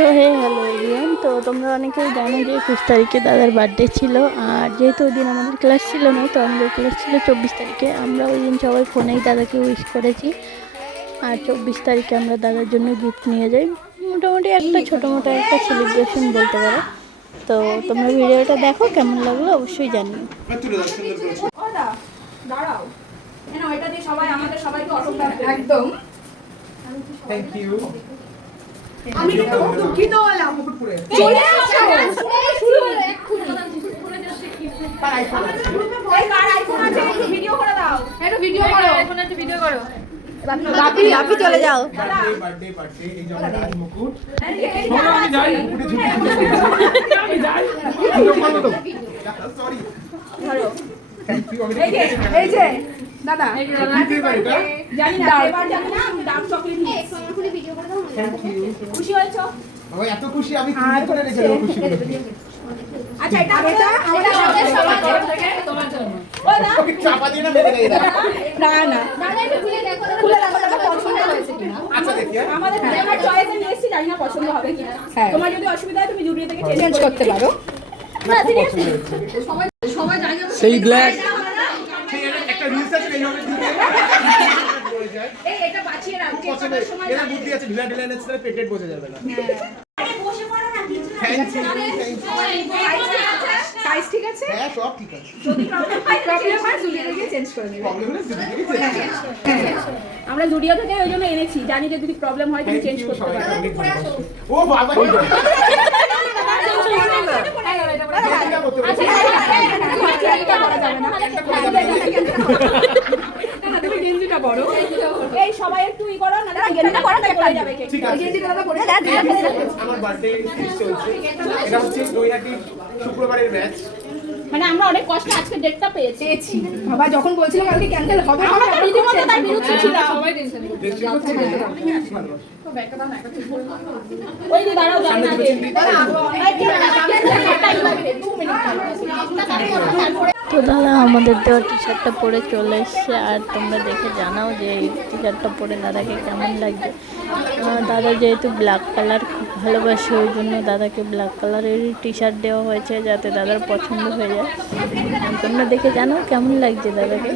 So hello everyone. তো তোমরা অনেকেই জানো যে 21 তারিখে দাদার বার্থডে ছিল। আর যেহেতু ওই দিন আমাদের ক্লাস ছিল না, তো আমাদের ক্লাস ছিল 24 তারিখে। আমরা ওই দিন সবাই ফোনেই দাদাকে উইশ করেছি। আর 24 তারিখে আমরা দাদার জন্য গিফট নিয়ে যাই। মোটামুটি একটা ছোটো মোটো একটা সেলিব্রেশন বলতে পারো। তো তোমরা ভিডিওটা দেখো, কেমন লাগলো অবশ্যই জানিও। একদম। Thank you. আমি কিন্তু খুব দুঃখিত হলাম। চলে শুরু হলো কার আইফোন আছে একটু ভিডিও করে দাও। একটু ভিডিও করো। আইফোনে একটু ভিডিও করো। বাপি চলে যাও। বার্থডে এই যে আমার রাজ মুকুট। আমি যাই মুকুটে ঝুঁকি আমি যাই। সরি ধরো। Thank you. এই যে দাদা দিতে পারি না। জানি না এবার জানি না আমি ডার্ক চকলেট নিয়েছি। এখনই ভিডিও করে দাও। Thank you. খুশি হয়েছো? আমি এত খুশি আমি তুমি করে রেখে দেব খুশি করে। আচ্ছা এটা আমাদের সবার তরফ থেকে তোমার জন্য। ও না ওকে চাপা দিয়ে না মেরে দেয় না না দাদা একটু খুলে দেখো দাদা পছন্দ হয়েছে কিনা। আচ্ছা দেখি আমাদের আমার চয়েসে নিয়েছি, জানি না পছন্দ হবে কিনা। তোমার যদি অসুবিধা হয় তুমি জুডিও থেকে চেঞ্জ করতে পারো। না সিরিয়াসলি সবাই জায়গা সেই ব্ল্যাক সেই একটা রিলস আছে এইভাবে দিতে এই এটা বাঁচিয়ে রাখতে পছন্দ সময় এরা বুদ্ধি আছে ঢিলা ঢিলা নেছে তাহলে পেটেড বোঝা যাবে না। আরে বসে পড়ো না কিছু না। Thank you. সাইজ ঠিক আছে? হ্যাঁ সব ঠিক আছে। যদি প্রবলেম হয় জুডিও থেকে চেঞ্জ করে নেবে। প্রবলেম হলে দিদি আমরা জুডিও থেকে ওই জন্য এনেছি, জানি যে যদি প্রবলেম হয় তুমি চেঞ্জ করতে পারো। ও বাবা তুমি গেঞ্জিটা পরো। এই সবাই একটু ই করো না, গেঞ্জিটা পরো না পড়ে যাবে কেক। গেঞ্জিটা দাদা পরে দাও। আমার বার্থডে ফিক্স চলছে। এটা হচ্ছে নৈহাটি শুক্রবারের ম্যাচ। মানে আমরা অনেক কষ্টে আজকে ডেটটা পেয়েছি। বাবা যখন বলছিল কালকে ক্যান্সেল হবে আমরা রীতিমতো তার বিরুদ্ধে ছিলাম। সবাই টেনশন করছে। ওই যে দাঁড়াও জানি না যে তো দাদা আমাদের দেওয়া টি শার্টটা পরে চলে এসছে। আর তোমরা দেখে জানাও যে এই টি শার্টটা পরে দাদাকে কেমন লাগছে। দাদা যেহেতু ব্ল্যাক কালার খুব ভালোবাসে, ওই জন্য দাদাকে ব্ল্যাক কালারের টি শার্ট দেওয়া হয়েছে যাতে দাদার পছন্দ হয়ে যায়। তোমরা দেখে জানাও কেমন লাগছে দাদাকে।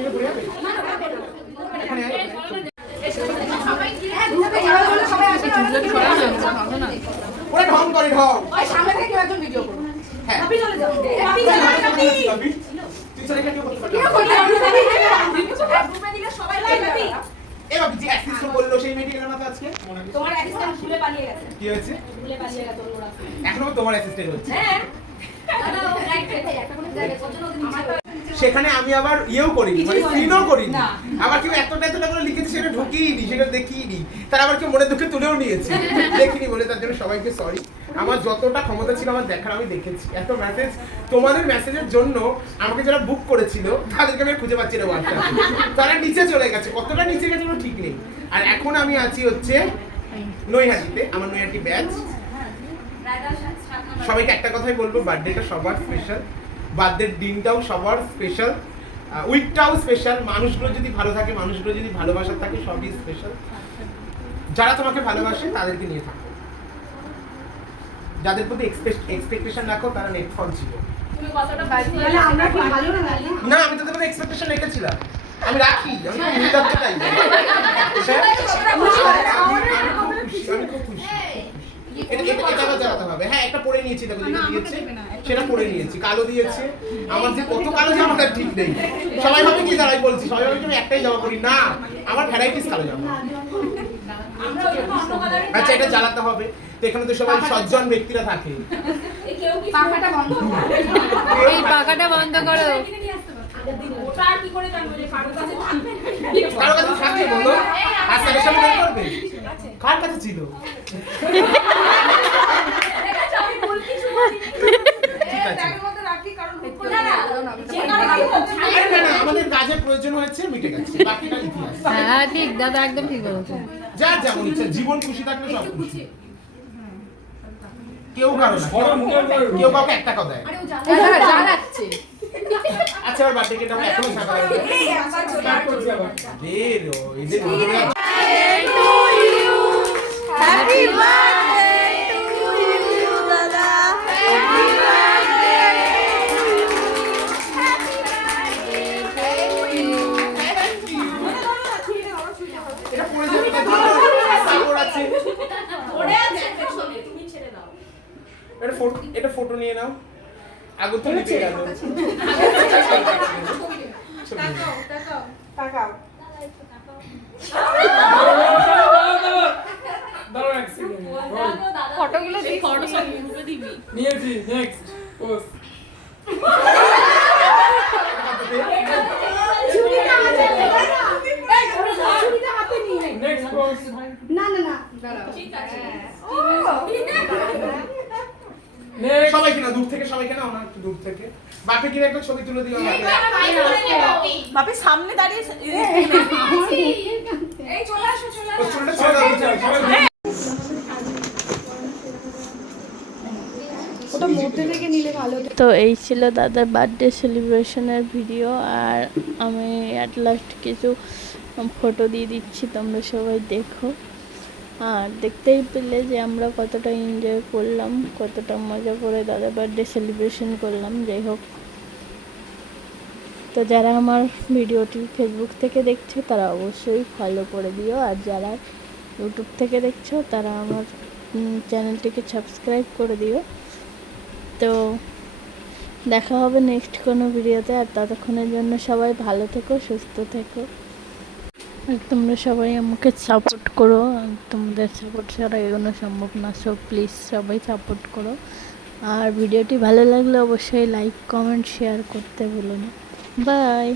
ওরে ঢং করে ঢং। ওই সামনে থেকে একজন ভিডিও করো। হ্যাঁ আপনি চলে যাও। আপনি চলে যাও। তুই চলে গেলে করতে কি পারবি। করতে গ্রুপে দিলে সবাই লাইক যাবে। এ বাবু যে অ্যাক্সেস বললো সেই মেয়েটির নাম আছে আজকে মনে আছে তোমার অ্যাসিস্ট্যান্ট ভুলে পালিয়ে গেছে। কি হয়েছে ভুলে পালিয়ে গেছে ওরা। এখনো তোমার অ্যাসিস্ট্যান্ট হচ্ছে হ্যাঁ দাদা রাইট একটা করে জায়গা পছন্দ দিন। সেখানে আমি আবার ইয়েও করিনি মানে স্ক্রিনও করিনি আবার কেউ এতটা করে লিখেছে সেটা ঢুকিয়েনি সেটা দেখিইনি তার আবার কেউ মনে দুঃখে তুলেও নিয়েছে দেখিনি বলে তার জন্য সবাইকে সরি আমার যতটা ক্ষমতা ছিল আমার দেখার আমি দেখেছি এত মেসেজ তোমাদের মেসেজের জন্য আমাকে যারা বুক করেছিল তাদেরকে আমি খুঁজে পাচ্ছি না হোয়াটসঅ্যাপে তারা নিচে চলে গেছে কতটা নিচে গেছে কোনো ঠিক নেই আর এখন আমি আছি হচ্ছে নৈহাটিতে আমার নৈহাটি ব্যাচ সবাইকে একটা কথাই বলবো বার্থডেটা সবার স্পেশাল বার্থডের দিনটাও সবার স্পেশাল উইকটাও স্পেশাল মানুষগুলো যদি ভালো থাকে মানুষগুলো যদি ভালোবাসা থাকে সবই স্পেশাল যারা তোমাকে ভালোবাসে তাদেরকে নিয়ে থাকো যাদের প্রতি এক্সপেকটেশন রাখো তারা নেট ফল ছিল তুমি কতটা বাইরে তাহলে আমরা কি ভালো না আমি তোদের প্রতি এক্সপেকটেশন রেখেছিলাম আমি রাখি আমি খুব নির্লজ্জ চাই আমি খুব খুশি এটা জানাতে হবে হ্যাঁ একটা পরে নিয়েছি দেখো যেটা দিয়েছে সেটা পরে নিয়েছি কালো দিয়েছে আমার যে কত কালো জামা তার ঠিক নেই সবাই ভাবে কি দাঁড়াই বলছি সবাই ভাবে আমি একটাই জামা পরি না আমার ভ্যারাইটিস কালো জামা আচ্ছা এটা জ্বালাতে হবে তো এখানে তো সবাই সজ্জন ব্যক্তিরা থাকে পাখাটা বন্ধ করো এই পাখাটা বন্ধ করো ওটা আর কি করে জানবো যে কারো কাছে থাকবে কারো কাছে থাকে বলো আজকে এসে বের করবে কার কাছে ছিল আমি বল কিছু ঠিক আছে ব্যাগের মধ্যে রাখি কারণ না না যে কারণে না আমাদের কাজের প্রয়োজন হয়েছে মিটে গেছে বাকিটা ইতিহাস হ্যাঁ ঠিক দাদা একদম ঠিক বলেছেন যা যেমন ইচ্ছা জীবন খুশি থাকলে সব খুশি কেউ কারো না কেউ কাউকে একটা কথা দেয় জানাচ্ছে আচ্ছা আর বার্থডে কেটে আমরা এখনো থাকা এই একবার চলে আসছে বের এই যে হ্যাপি বার্থডে টু এটা ফটো নিয়ে নাও। আগুন তো নিতে গেল। তাকাও ফটোগুলো নিয়েছি নেক্সট পোস্ট নেক্সট পোস্ট না নেক্সট সবাইকে না, দূর থেকে সবাইকে না, আমার একটু দূর থেকে। বাপে কিনে একটা ছবি তুলে দিও আমাকে। বাপের সামনে দাঁড়িয়ে ও চুলটা ছেড়ে দাও, সবাই ওটা মধ্যে থেকে নিলে ভালো হতো। তো এই ছিল দাদার বার্থডে সেলিব্রেশনের ভিডিও। আর আমি অ্যাট লাস্ট কিছু ফটো দিয়ে দিচ্ছি, তোমরা সবাই দেখো। আর দেখতেই পেলে যে আমরা কতটা এনজয় করলাম, কতটা মজা করে দাদার বার্থডে সেলিব্রেশন করলাম। যাই হোক, তো যারা আমার ভিডিওটি ফেসবুক থেকে দেখছো তারা অবশ্যই ফলো করে দিও, আর যারা ইউটিউব থেকে দেখছো তারা আমার চ্যানেলটিকে সাবস্ক্রাইব করে দিও। তো দেখা হবে নেক্সট কোনো ভিডিওতে। আর ততক্ষণের জন্য সবাই ভালো থেকো, সুস্থ থেকো। আর তোমরা সবাই আমাকে সাপোর্ট করো, তোমাদের সাপোর্ট ছাড়া এগোনো সম্ভব না। সো প্লিজ সবাই সাপোর্ট করো। আর ভিডিওটি ভালো লাগলে অবশ্যই লাইক কমেন্ট শেয়ার করতে ভুলো না। বাই।